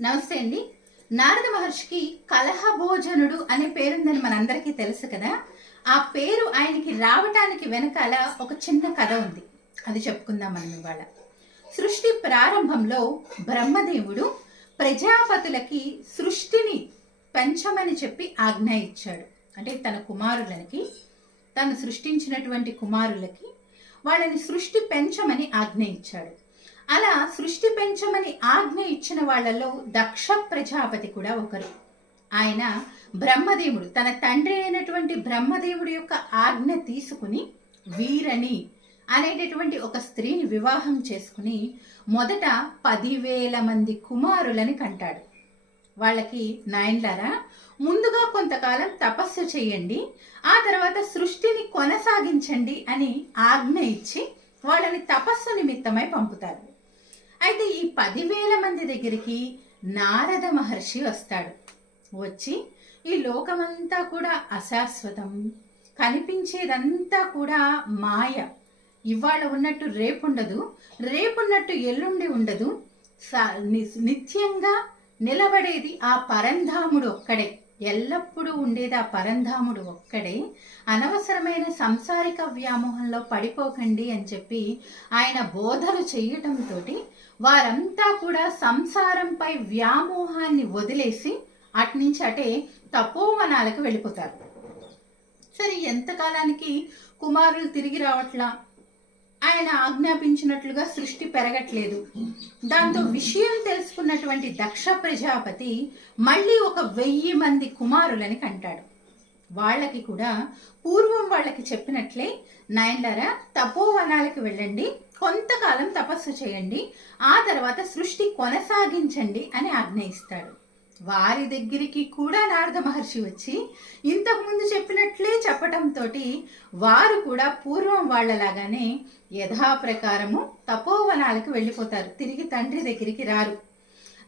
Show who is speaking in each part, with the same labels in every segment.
Speaker 1: నమస్తే అండి. నారద మహర్షికి కలహభోజనుడు అనే పేరుందని మనందరికీ తెలుసు కదా. ఆ పేరు ఆయనకి రావటానికి వెనకాల ఒక చిన్న కథ ఉంది. అది చెప్పుకుందాం మనం ఇవాళ. సృష్టి ప్రారంభంలో బ్రహ్మదేవుడు ప్రజాపతులకి సృష్టిని పెంచమని చెప్పి ఆజ్ఞ ఇచ్చాడు. అంటే తన కుమారులకి తను సృష్టించినటువంటి కుమారులకి వాళ్ళని సృష్టి పెంచమని ఆజ్ఞ ఇచ్చాడు. అలా సృష్టి పెంచమని ఆజ్ఞ ఇచ్చిన వాళ్ళలో దక్ష ప్రజాపతి కూడా ఒకరు. ఆయన బ్రహ్మదేవుడు తన తండ్రి అయినటువంటి బ్రహ్మదేవుడి యొక్క ఆజ్ఞ తీసుకుని వీరని అనేటటువంటి ఒక స్త్రీని వివాహం చేసుకుని మొదట పదివేల మంది కుమారులని కంటాడు. వాళ్ళకి నాయన్లారా ముందుగా కొంతకాలం తపస్సు చేయండి ఆ తర్వాత సృష్టిని కొనసాగించండి అని ఆజ్ఞ ఇచ్చి వాళ్ళని తపస్సు నిమిత్తమై పంపుతారు. అయితే ఈ పదివేల మంది దగ్గరికి నారద మహర్షి వస్తాడు. వచ్చి ఈ లోకమంతా కూడా అశాశ్వతం. కనిపించేదంతా కూడా మాయ. ఇవాళ ఉన్నట్టు రేపుండదు. రేపున్నట్టు ఎల్లుండి ఉండదు. స- ని- నిత్యంగా నిలబడేది ఆ పరంధాముడు ఒక్కడే. ఎల్లప్పుడూ ఉండేది ఆ పరంధాముడు ఒక్కడే. అనవసరమైన సంసారిక వ్యామోహంలో పడిపోకండి అని చెప్పి ఆయన బోధలు చేయటంతో వారంతా కూడా సంసారంపై వ్యామోహాన్ని వదిలేసి అట్నుంచి అటే తపోవనాలకు వెళ్ళిపోతారు. సరే ఎంతకాలానికి కుమారులు తిరిగి రావట్లా? ఆయన ఆజ్ఞాపించినట్లుగా సృష్టి పెరగట్లేదు. దాంతో విషయం తెలుసుకున్నటువంటి దక్ష ప్రజాపతి మళ్ళీ ఒక వెయ్యి మంది కుమారులని కంటాడు. వాళ్ళకి కూడా పూర్వం వాళ్ళకి చెప్పినట్లే నయన్లారా తపోవనాలకి వెళ్ళండి కొంతకాలం తపస్సు చేయండి ఆ తర్వాత సృష్టి కొనసాగించండి అని ఆజ్ఞయిస్తాడు. వారి దగ్గరికి కూడా నారద మహర్షి వచ్చి ఇంత చెప్పటంతో వారు కూడా పూర్వం వాళ్ళలాగానే యథాప్రకారము తపోవనాలకు వెళ్ళిపోతారు. తిరిగి తండ్రి దగ్గరికి రారు.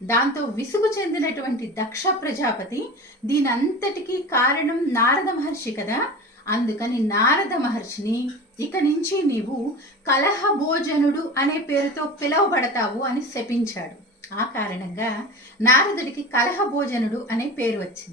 Speaker 1: దాంతో విసుగు చెందినటువంటి దక్ష ప్రజాపతి దీనంతటికీ కారణం నారద మహర్షి కదా? అందుకని నారద మహర్షిని ఇక నుంచి నీవు కలహ భోజనుడు అనే పేరుతో పిలువబడతావు అని శపించాడు. ఆ కారణంగా నారదుడికి కలహ భోజనుడు అనే పేరు వచ్చింది.